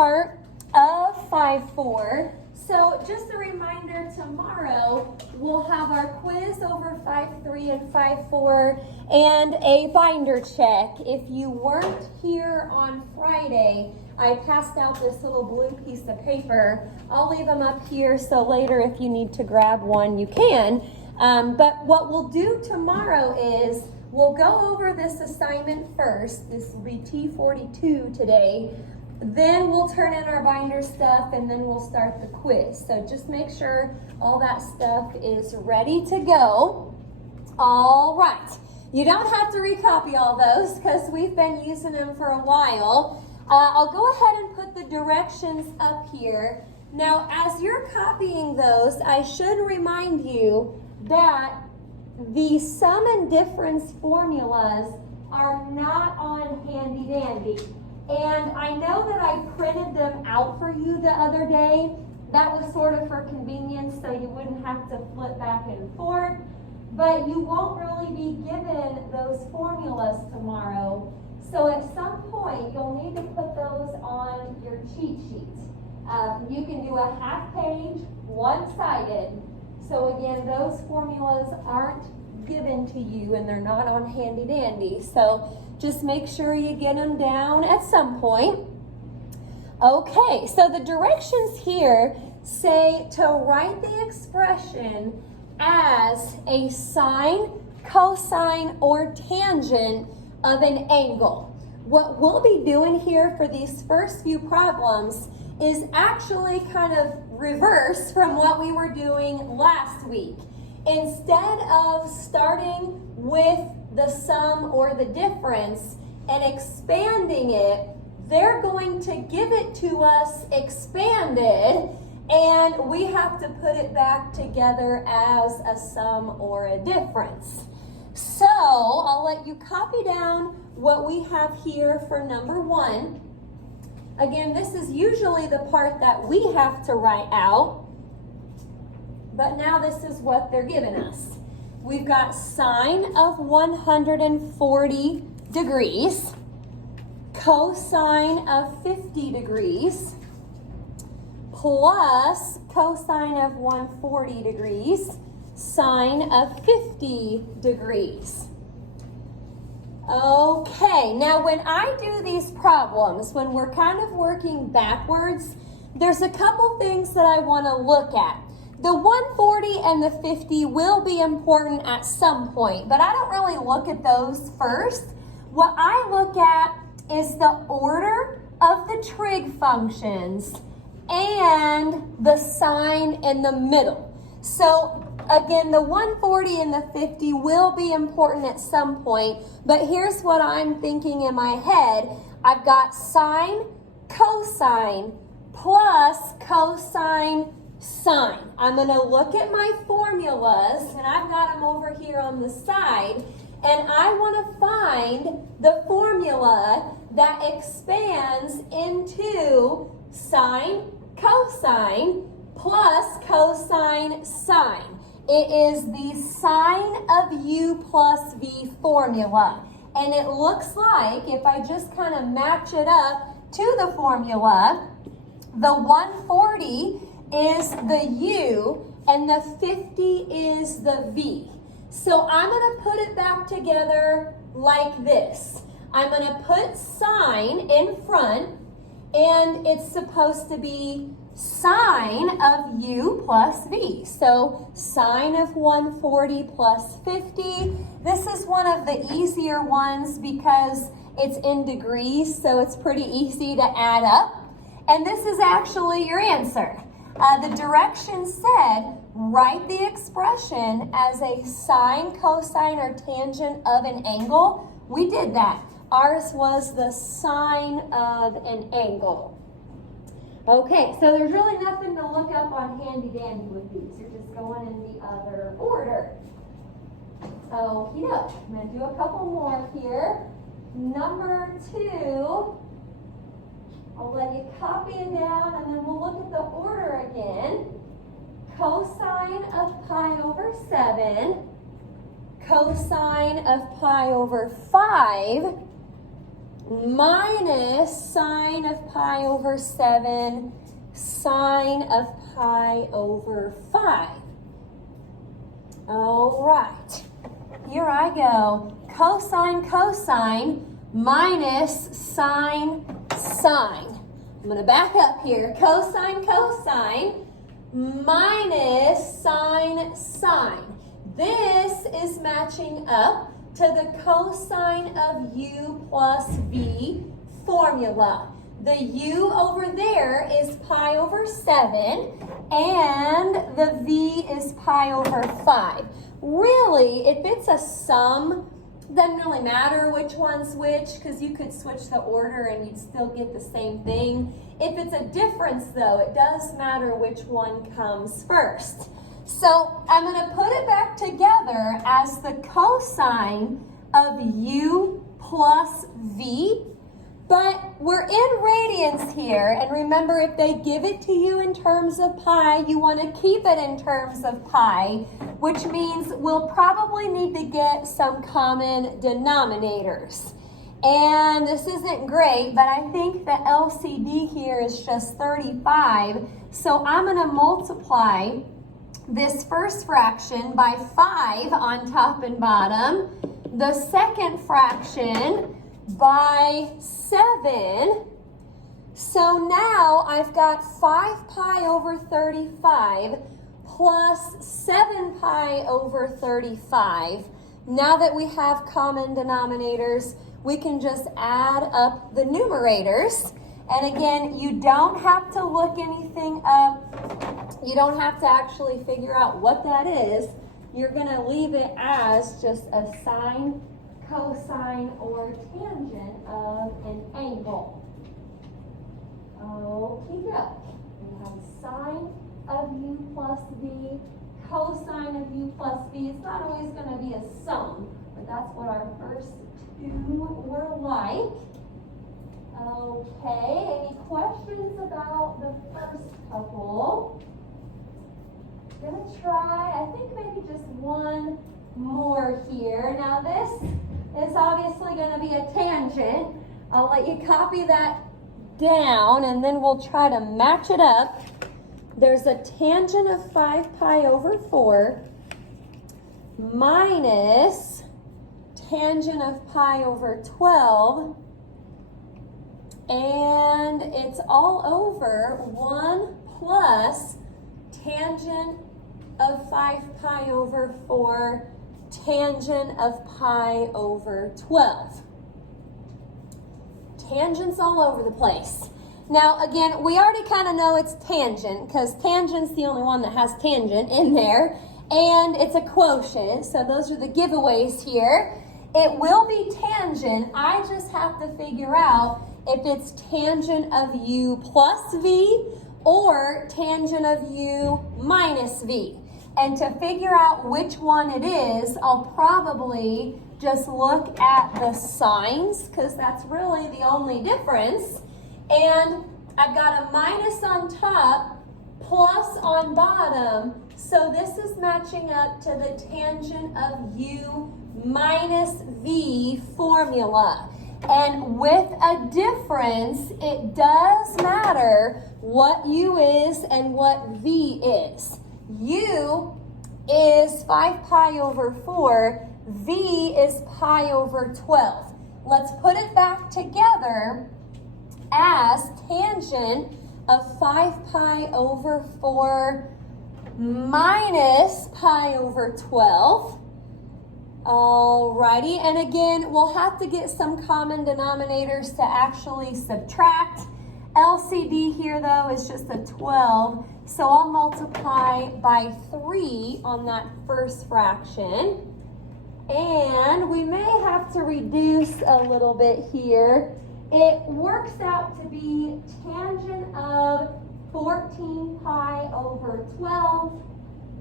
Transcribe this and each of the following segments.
Part of 5-4. So just a reminder, tomorrow we'll have our quiz over 5-3 and 5-4 and a binder check. If you weren't here on Friday, I passed out this little blue piece of paper. I'll leave them up here so later if you need to grab one, you can. But what we'll do tomorrow is we'll go over this assignment first. This will be T42 today. Then we'll turn in our binder stuff and then we'll start the quiz. So just make sure all that stuff is ready to go. All right. You don't have to recopy all those because we've been using them for a while. I'll go ahead and put the directions up here. Now, as you're copying those, I should remind you that the sum and difference formulas are not on handy dandy. And I know that I printed them out for you the other day. That was sort of for convenience so you wouldn't have to flip back and forth. But you won't really be given those formulas tomorrow. So at some point, you'll need to put those on your cheat sheet. You can do a half page, one-sided. So again, those formulas aren't given to you and they're not on handy dandy. So just make sure you get them down at some point. Okay, so the directions here say to write the expression as a sine, cosine, or tangent of an angle. What we'll be doing here for these first few problems is actually kind of reverse from what we were doing last week. Instead of starting with the sum or the difference and expanding it, they're going to give it to us expanded, and we have to put it back together as a sum or a difference. So I'll let you copy down what we have here for number 1. Again, this is usually the part that we have to write out, but now this is what they're giving us. We've got sine of 140 degrees, cosine of 50 degrees, plus cosine of 140 degrees, sine of 50 degrees. Okay, now when I do these problems, when we're kind of working backwards, there's a couple things that I want to look at. The 140 and the 50 will be important at some point, but I don't really look at those first. What I look at is the order of the trig functions and the sign in the middle. So again, the 140 and the 50 will be important at some point, but here's what I'm thinking in my head. I've got sine, cosine, plus cosine, sine. I'm going to look at my formulas, and I've got them over here on the side, and I want to find the formula that expands into sine, cosine, plus cosine, sine. It is the sine of u plus v formula. And it looks like, if I just kind of match it up to the formula, the 140 is the u and the 50 is the v. So I'm going to put it back together like this. I'm going to put sine in front, and it's supposed to be sine of u plus v. So sine of 140 plus 50. This is one of the easier ones because it's in degrees, so it's pretty easy to add up. And this is actually your answer. The directions said write the expression as a sine, cosine, or tangent of an angle. We did that. Ours was the sine of an angle. Okay, so there's really nothing to look up on handy dandy with these. You're just going in the other order. Okie doke. I'm going to do a couple more here. Number 2. I'll let you copy it down, and then we'll look at the order again. Cosine of pi over 7, cosine of pi over 5, minus sine of pi over 7 sine of pi over 5. All right, here I go. Cosine, cosine, minus sine, sine. I'm going to back up here. Cosine, cosine, minus sine, sine. This is matching up to the cosine of u plus v formula. The u over there is pi over 7, and the v is pi over 5. Really, if it's a sum, doesn't really matter which one's which, because you could switch the order and you'd still get the same thing. If it's a difference, though, it does matter which one comes first. So I'm going to put it back together as the cosine of u plus v. But we're in radians here, and remember, if they give it to you in terms of pi, you want to keep it in terms of pi, which means we'll probably need to get some common denominators. And this isn't great, but I think the LCD here is just 35, so I'm going to multiply this first fraction by 5 on top and bottom, the second fraction by 7. So now I've got 5 pi over 35 plus 7 pi over 35. Now that we have common denominators, we can just add up the numerators. And again, you don't have to look anything up. You don't have to actually figure out what that is. You're going to leave it as just a sine, cosine, or tangent of an angle. Okie doke. We have sine of u plus v, cosine of u plus v. It's not always going to be a sum, but that's what our first two were like. Okay, any questions about the first couple? Gonna try, I think maybe just one more here. Now this is obviously going to be a tangent. I'll let you copy that down and then we'll try to match it up. There's a tangent of 5 pi over 4 minus tangent of pi over 12, and it's all over 1 plus tangent of 5 pi over 4 tangent of pi over 12. Tangents all over the place. Now again, we already kind of know it's tangent because tangent's the only one that has tangent in there, and it's a quotient, so those are the giveaways here. It will be tangent. I just have to figure out if it's tangent of u plus v or tangent of u minus v. And to figure out which one it is, I'll probably just look at the signs because that's really the only difference. And I've got a minus on top, plus on bottom, so this is matching up to the tangent of u minus v formula. And with a difference, it does matter what u is and what v is. U is 5 pi over 4, v is pi over 12. Let's put it back together as tangent of 5 pi over 4 minus pi over 12. Alrighty, and again, we'll have to get some common denominators to actually subtract. LCD here, though, is just a 12, so I'll multiply by 3 on that first fraction. And we may have to reduce a little bit here. It works out to be tangent of 14 pi over 12,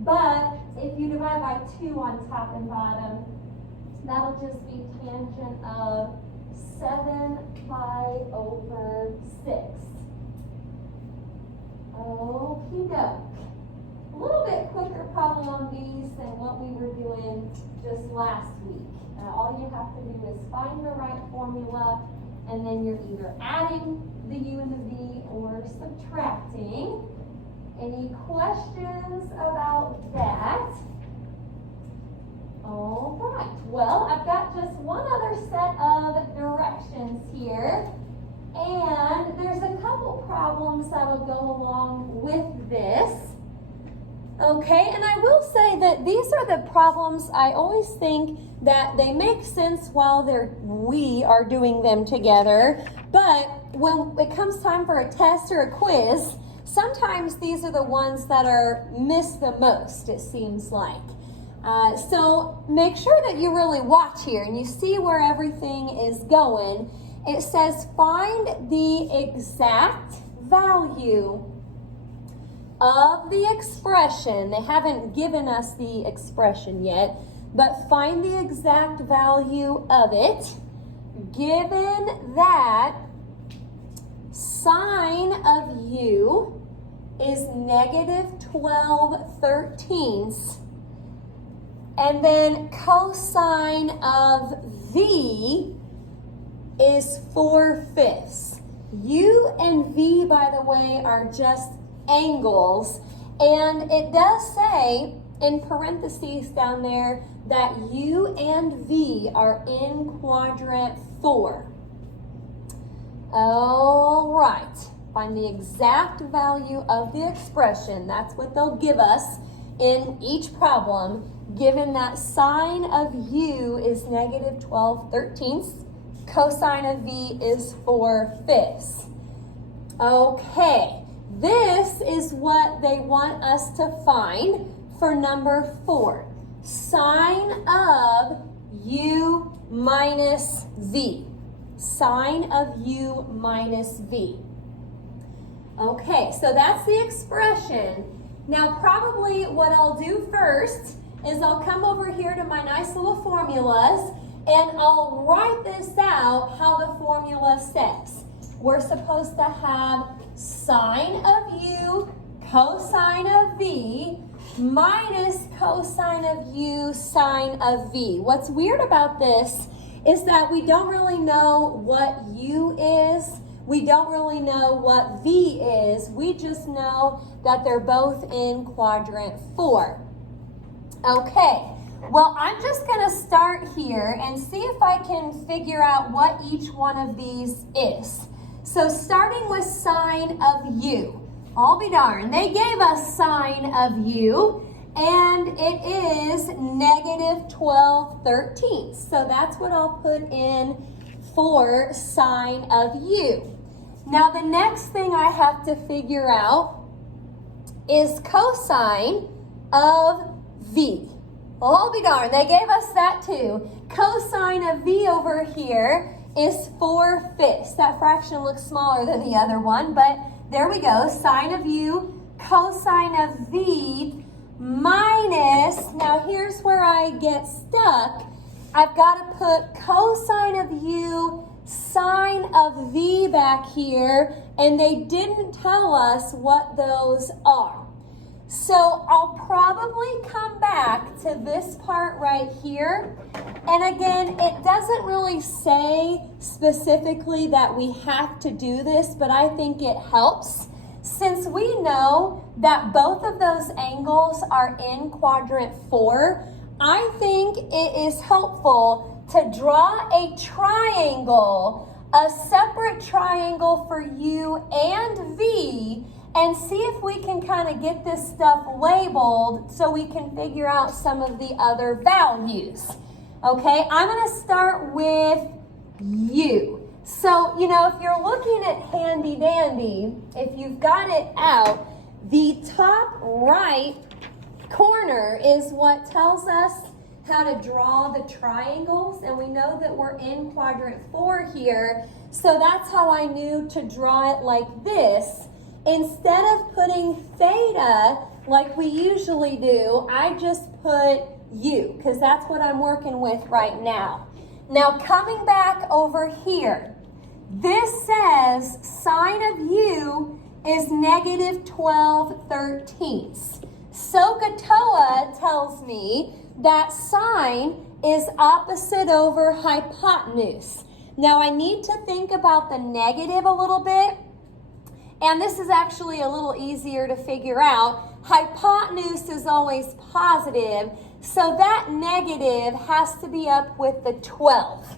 but if you divide by 2 on top and bottom, that'll just be tangent of 7 pi over 6. Okie doke. A little bit quicker probably on these than what we were doing just last week. All you have to do is find the right formula and then you're either adding the u and the v or subtracting. Any questions about that? All right, well, I've got just one other set of directions here, and there's a couple problems that will go along with this. Okay, and I will say that these are the problems I always think that they make sense while we are doing them together, but when it comes time for a test or a quiz, sometimes these are the ones that are missed the most, it seems like. So make sure that you really watch here and you see where everything is going. It says find the exact value of the expression. They haven't given us the expression yet, but find the exact value of it given that sine of u is negative 12/13 and then cosine of v is 4/5. U and v, by the way, are just angles, and it does say in parentheses down there that u and v are in quadrant 4. All right, find the exact value of the expression. That's what they'll give us in each problem, given that sine of u is negative 12/13, cosine of v is 4/5. Okay, this is what they want us to find for number 4. Sine of u minus v. Sine of u minus v. Okay, so that's the expression. Now probably what I'll do first is I'll come over here to my nice little formulas and I'll write this out how the formula says. We're supposed to have sine of u cosine of v minus cosine of u sine of v. What's weird about this is that we don't really know what u is. We don't really know what v is. We just know that they're both in quadrant 4. Okay, well, I'm just going to start here and see if I can figure out what each one of these is. So starting with sine of u. I'll be darned, they gave us sine of u, and it is negative 12/13. So that's what I'll put in for sine of u. Now the next thing I have to figure out is cosine of v. Well, I'll be darned, they gave us that too. Cosine of v over here is 4/5. That fraction looks smaller than the other one, but there we go. Sine of u, cosine of v minus, now here's where I get stuck. I've got to put cosine of u, sine of v back here, and they didn't tell us what those are. So I'll probably come back to this part right here. And again, it doesn't really say specifically that we have to do this, but I think it helps. Since we know that both of those angles are in quadrant 4, I think it is helpful to draw a triangle, a separate triangle for u and v, and see if we can kind of get this stuff labeled so we can figure out some of the other values. Okay, I'm going to start with u. So, you know, if you're looking at handy dandy, if you've got it out, the top right corner is what tells us how to draw the triangles, and we know that we're in quadrant 4 here, so that's how I knew to draw it like this. Instead of putting theta like we usually do, I just put u, because that's what I'm working with right now. Now coming back over here, this says sine of u is negative 12/13. SOHCAHTOA tells me that sine is opposite over hypotenuse. Now I need to think about the negative a little bit, and this is actually a little easier to figure out. Hypotenuse is always positive, so that negative has to be up with the 12.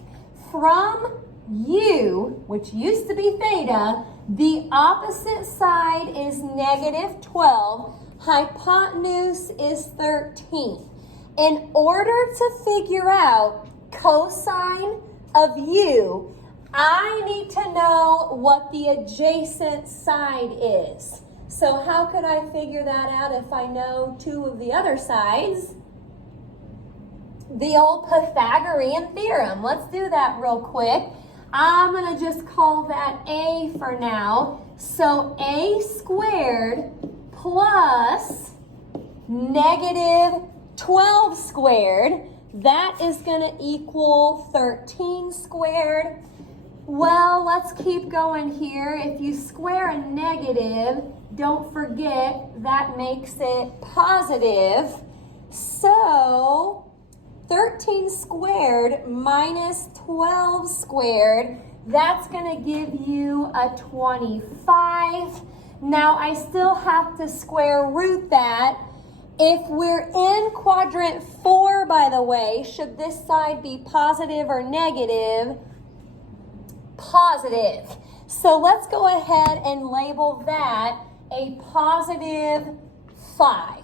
From U, which used to be theta, the opposite side is negative 12. Hypotenuse is 13. In order to figure out cosine of U, I need to know what the adjacent side is. So how could I figure that out if I know two of the other sides? The old Pythagorean theorem. Let's do that real quick. I'm going to just call that A for now. So A squared plus negative 12 squared, that is going to equal 13 squared. Well, let's keep going here. If you square a negative, don't forget that makes it positive. So 13 squared minus 12 squared, that's going to give you a 25. Now I still have to square root that. If we're in quadrant 4, by the way, should this side be positive or negative? Positive. So let's go ahead and label that a positive 5.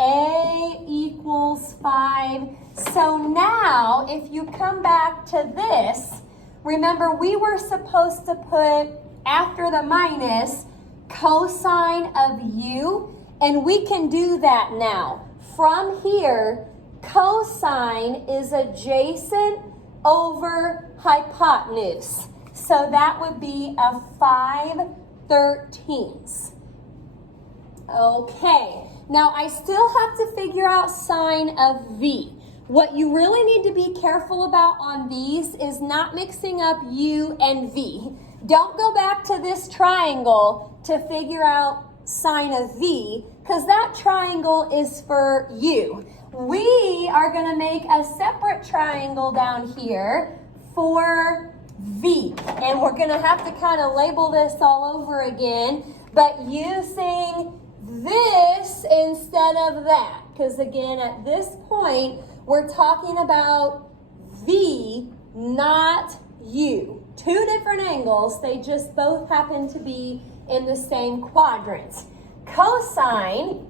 A equals 5. So now, if you come back to this, remember we were supposed to put, after the minus, cosine of U, and we can do that now. From here, cosine is adjacent over hypotenuse. So that would be a 5/13. Okay, now I still have to figure out sine of V. What you really need to be careful about on these is not mixing up U and V. Don't go back to this triangle to figure out sine of V, because that triangle is for U. We are going to make a separate triangle down here for V, and we're going to have to kind of label this all over again, but using this instead of that, because again at this point we're talking about V, not U. Two different angles, they just both happen to be in the same quadrant. Cosine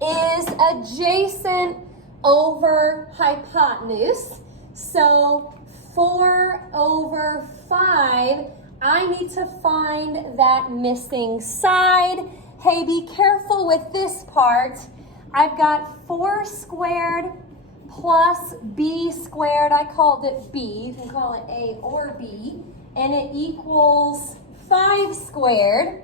is adjacent over hypotenuse, so 4/5, I need to find that missing side. Hey, be careful with this part. I've got 4 squared plus B squared. I called it B. You can call it A or B. And it equals 5 squared.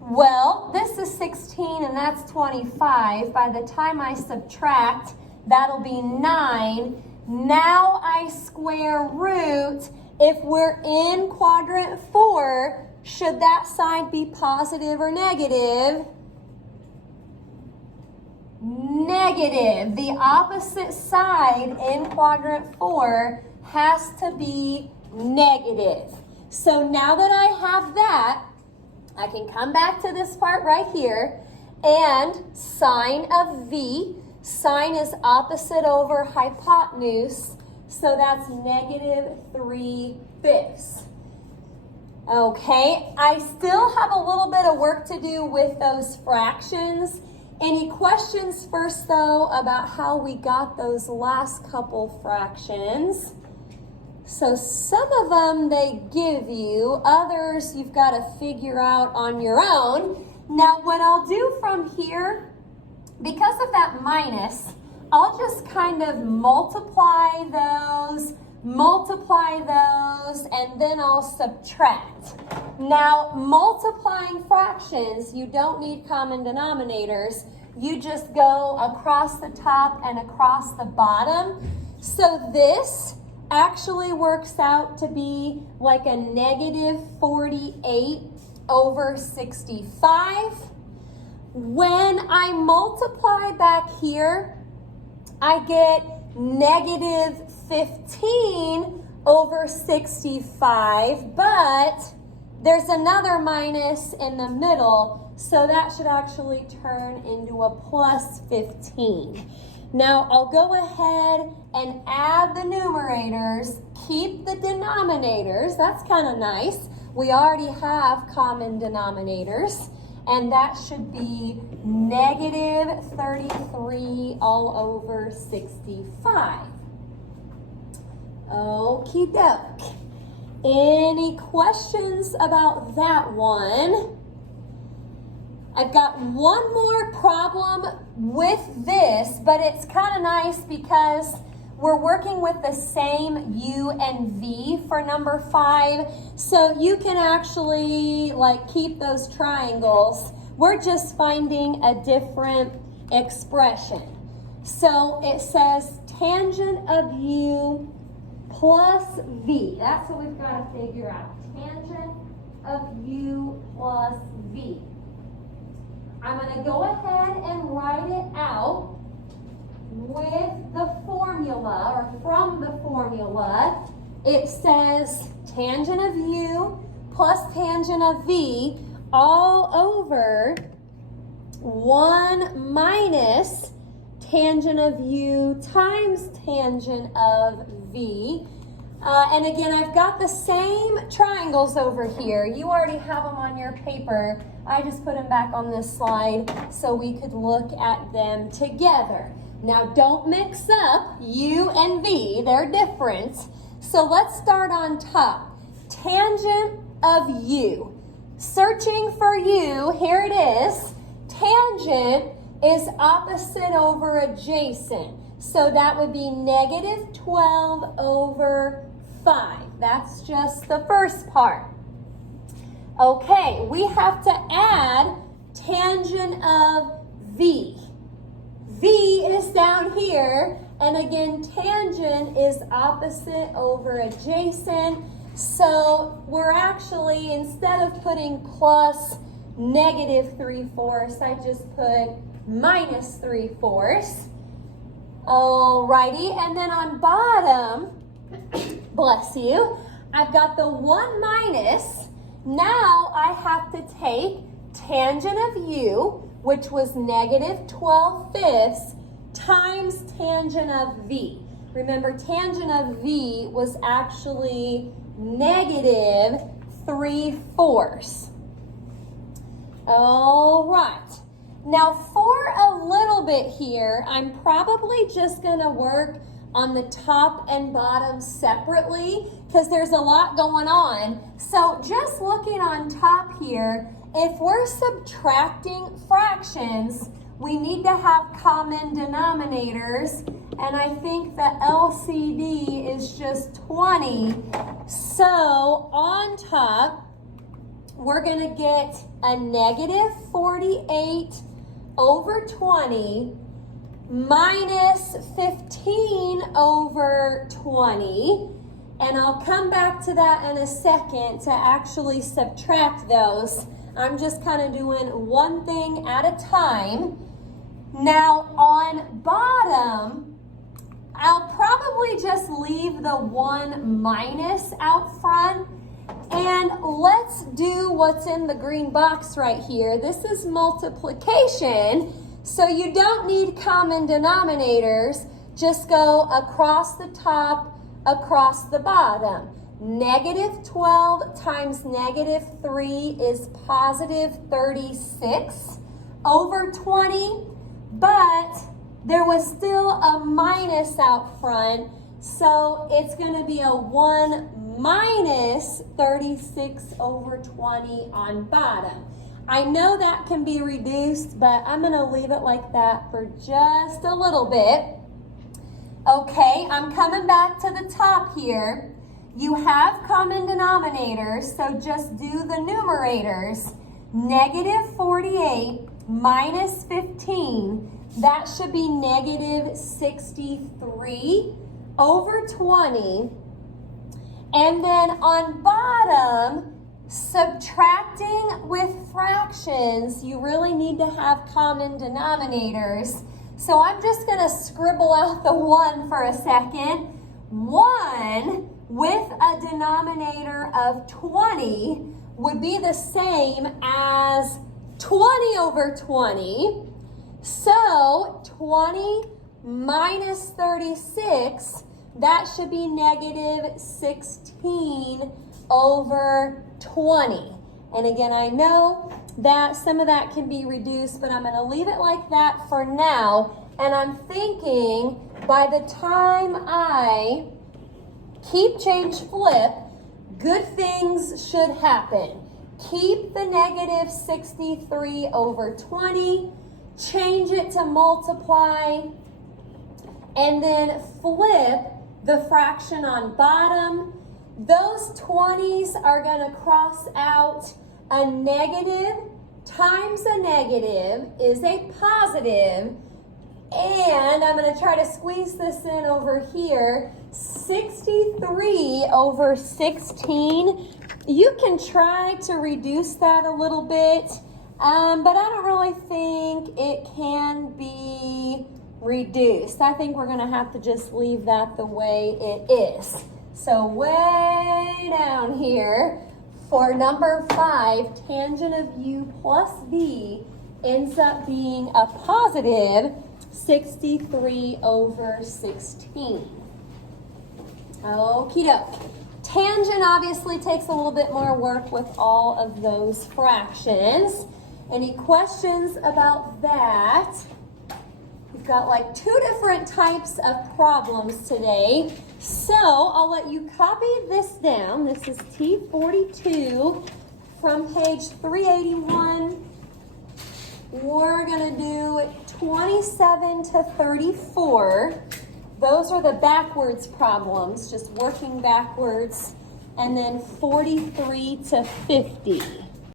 Well, this is 16 and that's 25. By the time I subtract, that'll be 9. Now I square root. If we're in quadrant 4, should that side be positive or negative? Negative. The opposite side in quadrant 4 has to be negative. So now that I have that, I can come back to this part right here, and sine of V, sine is opposite over hypotenuse, so that's -3/5. Okay, I still have a little bit of work to do with those fractions. Any questions first, though, about how we got those last couple fractions? So some of them they give you, others you've got to figure out on your own. Now what I'll do from here, because of that minus, I'll just kind of multiply those, and then I'll subtract. Now, multiplying fractions, you don't need common denominators. You just go across the top and across the bottom. So this actually works out to be like a -48/65. When I multiply back here, I get -15 over 65, but there's another minus in the middle, so that should actually turn into a plus 15. Now I'll go ahead and add the numerators, keep the denominators. That's kind of nice. We already have common denominators, and that should be negative 33 all over 65. Okie doke. Any questions about that one? I've got one more problem with this, but it's kind of nice because we're working with the same U and V for number 5. So you can actually keep those triangles. We're just finding a different expression. So it says tangent of U plus V. That's what we've got to figure out. Tangent of U plus V. I'm going to go ahead and write it out with the formula, or from the formula. It says tangent of U plus tangent of V all over 1 minus tangent of U times tangent of V. And again, I've got the same triangles over here. You already have them on your paper. I just put them back on this slide so we could look at them together. Now, don't mix up U and V. They're different. So let's start on top. Tangent of U. Searching for U, here it is. Tangent is opposite over adjacent. So that would be negative 12 over 5. That's just the first part. Okay, we have to add tangent of V. V is down here, and again, tangent is opposite over adjacent. So we're actually, instead of putting plus negative 3/4, I just put minus 3/4. Alrighty, and then on bottom, bless you, I've got the 1 minus. Now I have to take tangent of U, which was negative 12/5, times tangent of V. Remember, tangent of V was actually negative 3/4. All right. Now for a little bit here, I'm probably just going to work on the top and bottom separately because there's a lot going on. So just looking on top here, if we're subtracting fractions, we need to have common denominators, and I think the LCD is just 20. So on top, we're going to get a negative 48 over 20 minus 15 over 20. And I'll come back to that in a second to actually subtract those. I'm just kind of doing one thing at a time. Now on bottom, I'll probably just leave the 1 minus out front. And let's do what's in the green box right here. This is multiplication, so you don't need common denominators. Just go across the top, across the bottom. Negative 12 times negative 3 is positive 36 over 20, but there was still a minus out front, so it's going to be a 1 minus 36 over 20 on bottom. I know that can be reduced, but I'm going to leave it like that for just a little bit. Okay, I'm coming back to the top here. You have common denominators, so just do the numerators. Negative 48 minus 15, that should be negative 63 over 20. And then on bottom, subtracting with fractions, you really need to have common denominators. So I'm just going to scribble out the 1 for a second. 1 with a denominator of 20 would be the same as 20 over 20. So 20 minus 36, that should be negative 16 over 20. And again, I know that some of that can be reduced, but I'm going to leave it like that for now. And I'm thinking by the time I keep, change, flip, good things should happen. Keep the negative 63 over 20, change it to multiply, and then flip the fraction on bottom. Those 20s are going to cross out. A negative times a negative is a positive. And I'm going to try to squeeze this in over here. 63 over 16. You can try to reduce that a little bit, but I don't really think it can be reduced. I think we're going to have to just leave that the way it is. So way down here, for number 5, tangent of u plus b ends up being a positive 63 over 16. Okie doke. Tangent obviously takes a little bit more work with all of those fractions. Any questions about that? We've got like 2 different types of problems today. So I'll let you copy this down. This is T42 from page 381. We're going to do 27 to 34. Those are the backwards problems, just working backwards. And then 43 to 50.